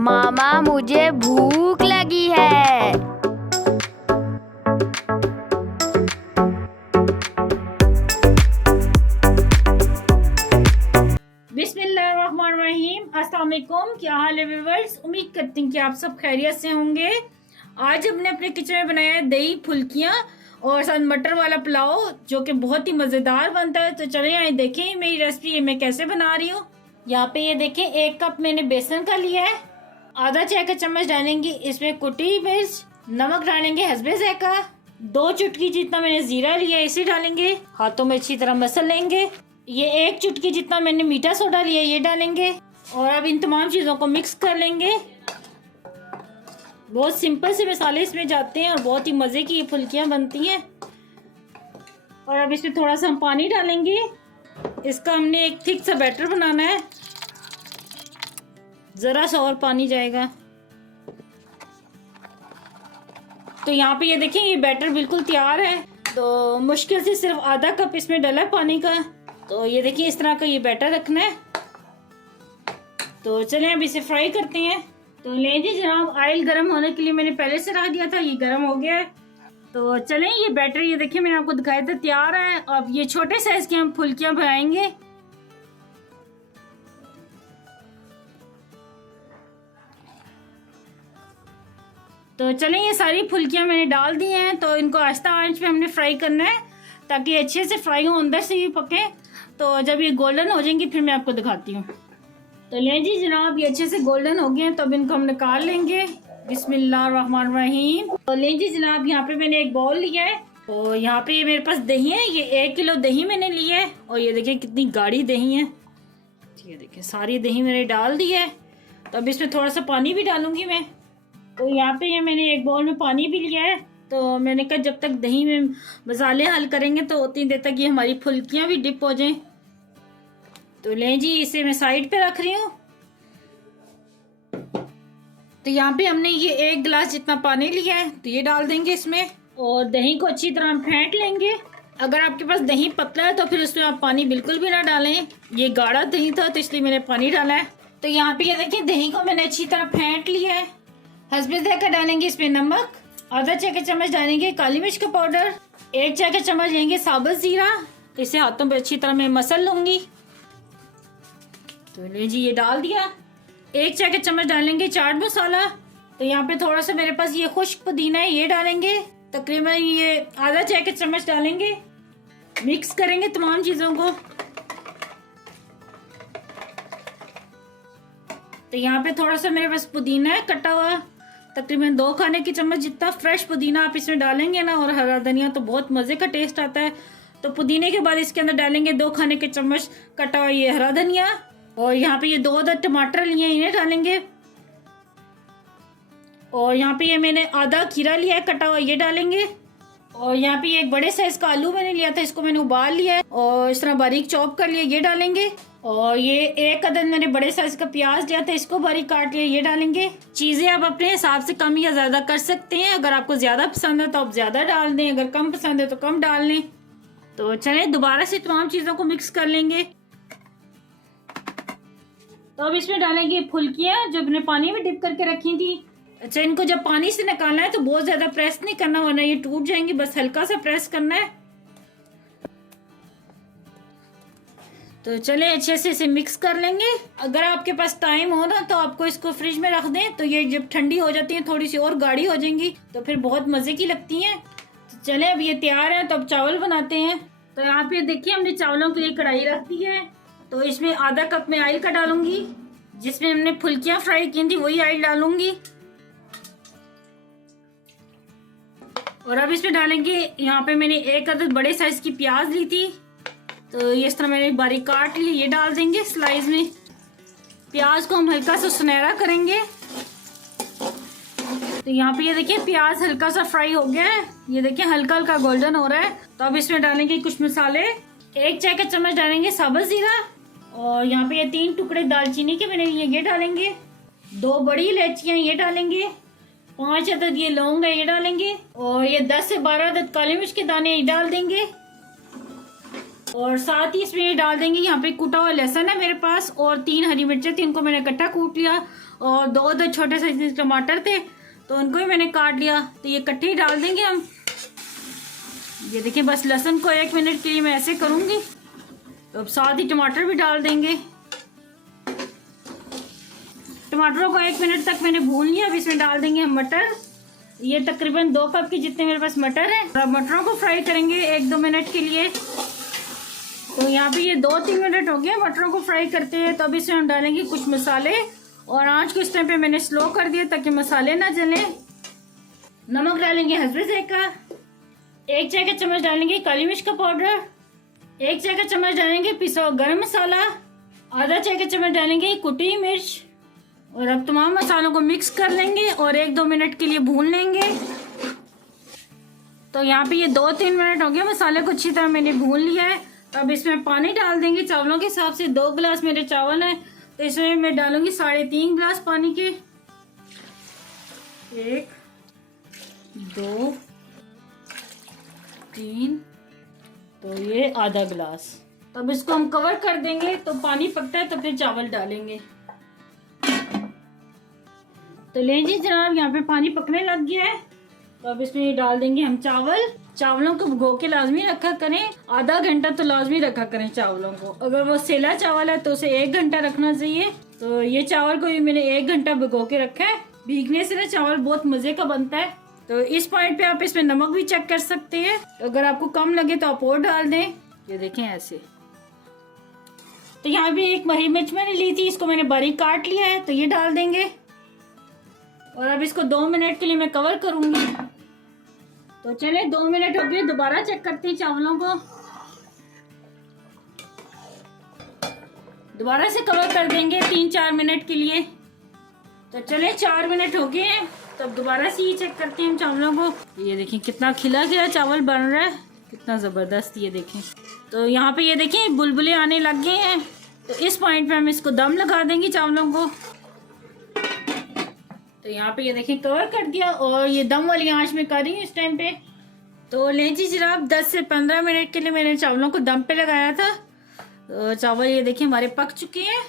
मामा मुझे भूख लगी है। बिस्मिल्लाहिर्रहमानिर्रहीम। अस्सलाम वालेकुम। क्या हाल है व्यूअर्स? उम्मीद करती हूँ कि आप सब खैरियत से होंगे। आज हमने अपने किचन में बनाया है दही फुल्कियाँ और साथ मटर वाला पुलाव, जो कि बहुत ही मज़ेदार बनता है। तो चलें आए देखें मेरी रेसिपी ये मैं कैसे बना रही हूँ। यहाँ पे ये देखें, 1 कप मैंने बेसन का लिया है। आधा चाय का चम्मच डालेंगे इसमें कुटी मिर्च, नमक डालेंगे हस्बे ज़ायका, 2 चुटकी जितना मैंने जीरा लिया है इसे डालेंगे, हाथों में अच्छी तरह मसल लेंगे। ये 1 चुटकी जितना मैंने मीठा सोडा लिया ये डालेंगे और अब इन तमाम चीज़ों को मिक्स कर लेंगे। बहुत सिंपल से मसाले इसमें जाते हैं और बहुत ही मज़े की ये फुल्कियाँ बनती हैं। और अब इसमें थोड़ा सा हम पानी डालेंगे। इसका हमने एक थिक सा बैटर बनाना है, ज़रा सा और पानी जाएगा। तो यहाँ पे ये देखें ये बैटर बिल्कुल तैयार है। तो मुश्किल से सिर्फ आधा कप इसमें डाला पानी का। तो ये देखिए इस तरह का ये बैटर रखना है। तो चलें अब इसे फ्राई करते हैं। तो लीजिए जनाब, ऑयल गर्म होने के लिए मैंने पहले से रख दिया था, ये गर्म हो गया है। तो चलें ये बैटर ये देखिए मैंने आपको दिखाया था तैयार है। अब ये छोटे साइज की हम फुल्कियां बनाएंगे। तो चलें ये सारी फुल्कियां मैंने डाल दी हैं। तो इनको आहिस्ता आंच पे हमने फ्राई करना है ताकि अच्छे से फ्राई हो, अंदर से भी पके। तो जब ये गोल्डन हो जाएंगी फिर मैं आपको दिखाती हूँ। तो ले जी जनाब, ये अच्छे से गोल्डन हो गए हैं तो अब इनको हम निकाल लेंगे। बिस्मिल्लाहिर्रहमानिर्रहीम। तो ले जी जनाब, यहाँ पे मैंने एक बाउल लिया है और यहाँ पे ये मेरे पास दही है। ये 1 किलो दही मैंने लिया है और ये देखिए कितनी गाढ़ी दही है। ये देखिए सारी दही मैंने डाल दी है। तो अब इसमें थोड़ा सा पानी भी डालूंगी मैं। तो यहाँ पे ये मैंने एक बाउल में पानी भी लिया है। तो मैंने कहा जब तक दही में मसाले हल करेंगे तो उतनी देर तक ये हमारी फुल्कियाँ भी डिप हो जाएं। तो लें जी, इसे मैं साइड पे रख रही हूँ। तो यहाँ पे हमने ये 1 गिलास जितना पानी लिया है तो ये डाल देंगे इसमें और दही को अच्छी तरह हम फेंट लेंगे। अगर आपके पास दही पतला है तो फिर उसमें आप पानी बिल्कुल भी ना डालें। ये गाढ़ा दही था तो इसलिए मैंने पानी डाला है। तो यहाँ पे ये देखिए दही को मैंने अच्छी तरह फेंट लिया है। हस्बे ज़ायका डालेंगे इसमें नमक, आधा चाय का चम्मच डालेंगे काली मिर्च का पाउडर, 1 चाय का चम्मच लेंगे साबुत जीरा। इसे हाथों पे अच्छी तरह मैं मसल लूंगी। तो ले जी ये डाल दिया। 1 चाय का चम्मच डालेंगे चाट मसाला। तो यहाँ पे थोड़ा सा मेरे पास ये खुश्क पुदीना है ये डालेंगे। तकरीबन ये आधा चाय का चम्मच डालेंगे। मिक्स करेंगे तमाम चीज़ों को। तो यहाँ पे थोड़ा सा मेरे पास पुदीना है कटा हुआ, तकरीबन 2 खाने के चम्मच जितना फ्रेश पुदीना आप इसमें डालेंगे ना, और हरा धनिया तो बहुत मज़े का टेस्ट आता है। तो पुदीने के बाद इसके अंदर डालेंगे 2 खाने के चम्मच कटा हुआ ये हरा धनिया। और यहाँ पे ये 2 अदद टमाटर लिए इन्हें डालेंगे। और यहाँ पे ये मैंने आधा खीरा लिया है कटा हुआ ये डालेंगे। और यहाँ पे ये एक बड़े साइज का आलू मैंने लिया था, इसको मैंने उबाल लिया है और इस तरह बारीक चॉप कर लिया ये डालेंगे। और ये 1 अदद मैंने बड़े साइज का प्याज लिया था, इसको बारीक काट लिया ये डालेंगे। चीज़ें आप अपने हिसाब से कम या ज़्यादा कर सकते हैं। अगर आपको ज़्यादा पसंद है तो आप ज़्यादा डाल दें, अगर कम पसंद है तो कम डाल लें। तो चलें दोबारा से तमाम चीज़ों को मिक्स कर लेंगे। तो अब इसमें डालेंगे फुल्कियाँ जो अपने पानी में डिप करके रखी थी। अच्छा, इनको जब पानी से निकालना है तो बहुत ज़्यादा प्रेस नहीं करना वरना ये टूट जाएंगी, बस हल्का सा प्रेस करना है। तो चलें अच्छे से इसे मिक्स कर लेंगे। अगर आपके पास टाइम हो ना तो आपको इसको फ्रिज में रख दें, तो ये जब ठंडी हो जाती है थोड़ी सी और गाढ़ी हो जाएंगी तो फिर बहुत मज़े की लगती हैं। तो चलें अब ये तैयार है तो अब चावल बनाते हैं। तो यहाँ पे देखिए हमने चावलों के लिए कढ़ाई रख दी है। तो इसमें आधा कप में ऑयल का डालूंगी, जिसमें हमने फुल्कियाँ फ्राई की थी वही ऑयल डालूंगी। और अब इसमें डालेंगे, यहाँ पे मैंने 1 अदद बड़े साइज की प्याज ली थी तो ये इस तरह मैंने बारीक काट ली, ये डाल देंगे स्लाइस में। प्याज को हम हल्का सा सुनहरा करेंगे। तो यहाँ पे ये देखिए प्याज हल्का सा फ्राई हो गया है, ये देखिए हल्का हल्का गोल्डन हो रहा है। तो अब इसमें डालेंगे कुछ मसाले। 1 चाय का चम्मच डालेंगे साबुत जीरा और यहाँ पे ये 3 टुकड़े दालचीनी के मैंने लिए ये डालेंगे। 2 बड़ी इलायचियाँ ये डालेंगे। 5 अदद ये लौंग है ये डालेंगे और ये 10 से 12 अदद काली मिर्च के दाने ये डाल देंगे। और साथ ही इसमें ये डाल देंगे, यहाँ पे कूटा हुआ लहसुन है मेरे पास और 3 हरी मिर्चें थी, इनको मैंने इकट्ठा कूट लिया। और 2 छोटे साइज टमाटर थे तो उनको भी मैंने काट लिया। तो ये इकट्ठे ही डाल देंगे हम। ये देखिए बस लहसुन को 1 मिनट के लिए मैं ऐसे करूँगी। तो अब साथ ही टमाटर भी डाल देंगे। टमाटरों को 1 मिनट तक मैंने भून लिया। अब इसमें डाल देंगे हम मटर। ये तकरीबन 2 कप के जितने मेरे पास मटर है। अब मटरों को फ्राई करेंगे 1-2 मिनट के लिए। तो यहाँ पे ये 2-3 मिनट हो गए मटरों को फ्राई करते हैं। तो अब इसमें हम डालेंगे कुछ मसाले और आंच को इस टाइम पे मैंने स्लो कर दिया ताकि मसाले ना जलें। नमक डालेंगे हस्बे ज़ायका। 1 चाय का चम्मच डालेंगे काली मिर्च का पाउडर। 1 चाय का चम्मच डालेंगे पिसा हुआ गरम मसाला। आधा चाय का चम्मच डालेंगे कुटी मिर्च। और अब तमाम मसालों को मिक्स कर लेंगे और 1-2 मिनट के लिए भून लेंगे। तो यहाँ पे ये 2-3 मिनट हो गए, मसाले को अच्छी तरह मैंने भून लिया है। तो अब इसमें पानी डाल देंगे चावलों के हिसाब से। 2 गिलास मेरे चावल हैं तो इसमें मैं डालूंगी 3.5 गिलास पानी के। 1 2 3 तो ये आधा गिलास। तब इसको हम कवर कर देंगे। तो पानी पकता है तो फिर चावल डालेंगे। तो ले जी जनाब, यहाँ पे पानी पकने लग गया है। तो अब इसमें डाल देंगे हम चावल। चावलों को भिगो के लाजमी रखा करें, आधा घंटा तो लाजमी रखा करें चावलों को। अगर वो सेला चावल है तो उसे 1 घंटा रखना चाहिए। तो ये चावल को भी मैंने 1 घंटा भिगो के रखा है। भीगने से ना चावल बहुत मजे का बनता है। तो इस पॉइंट पे आप इसमें नमक भी चेक कर सकते हैं। तो अगर आपको कम लगे तो आप और डाल दें। ये देखें ऐसे। तो यहाँ भी 1 हरी मिर्च मैंने ली थी, इसको मैंने बारीक काट लिया है। तो ये डाल देंगे और अब इसको 2 मिनट के लिए मैं कवर करूंगी। तो चले 2 मिनट हो गए, दोबारा चेक करते हैं चावलों को। दोबारा से कवर कर देंगे 3-4 मिनट के लिए। तो चले 4 मिनट हो गए हैं। तो अब दोबारा से ये चेक करते हैं हम चावलों को। ये देखें कितना खिला खिला चावल बन रहा है, कितना जबरदस्त। ये देखें तो यहाँ पे ये देखें बुलबुले आने लग गए हैं। तो इस पॉइंट पे हम इसको दम लगा देंगे चावलों को। तो यहाँ पे ये देखें कवर कर दिया और ये दम वाली आंच में कर रही हूँ इस टाइम पे। तो ले जी जनाब 10 से 15 मिनट के लिए मैंने चावलों को दम पे लगाया था। तो चावल ये देखें हमारे पक चुके हैं,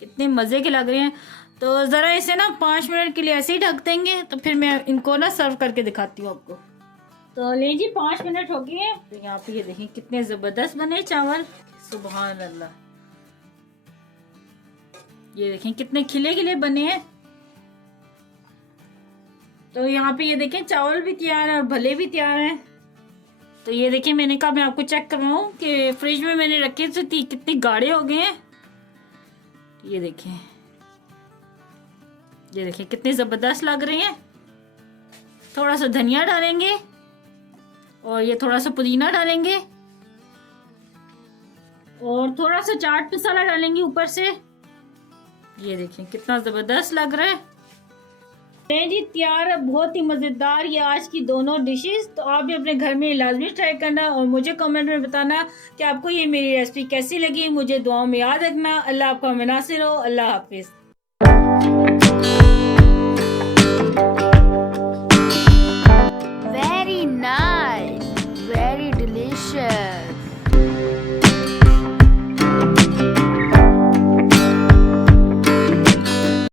कितने मज़े के लग रहे हैं। तो ज़रा इसे ना 5 मिनट के लिए ऐसे ही ढक देंगे। तो फिर मैं इनको ना सर्व करके दिखाती हूँ आपको। तो ले जी 5 मिनट हो गए हैं। तो यहाँ पे ये देखें कितने ज़बरदस्त बने चावल, सुभान अल्लाह। ये देखें कितने खिले खिले बने हैं। तो यहाँ पे ये देखें चावल भी तैयार है और भले भी तैयार हैं। तो ये देखें मैंने कहा मैं आपको चेक करवाऊँ कि फ्रिज में मैंने रखे थे कितने गाढ़े हो गए हैं। ये देखें कितने ज़बरदस्त लग रहे हैं। थोड़ा सा धनिया डालेंगे और ये थोड़ा सा पुदीना डालेंगे और थोड़ा सा चाट मसाला डालेंगे ऊपर से। ये देखें कितना ज़बरदस्त लग रहा है। जी तैयार है बहुत ही मज़ेदार ये आज की दोनों डिशेस। तो आप भी अपने घर में लाजमी ट्राई करना और मुझे कमेंट में बताना कि आपको ये मेरी रेसिपी कैसी लगी। मुझे दुआओं में याद रखना। अल्लाह आपका नासिर हो। अल्लाह हाफिज़।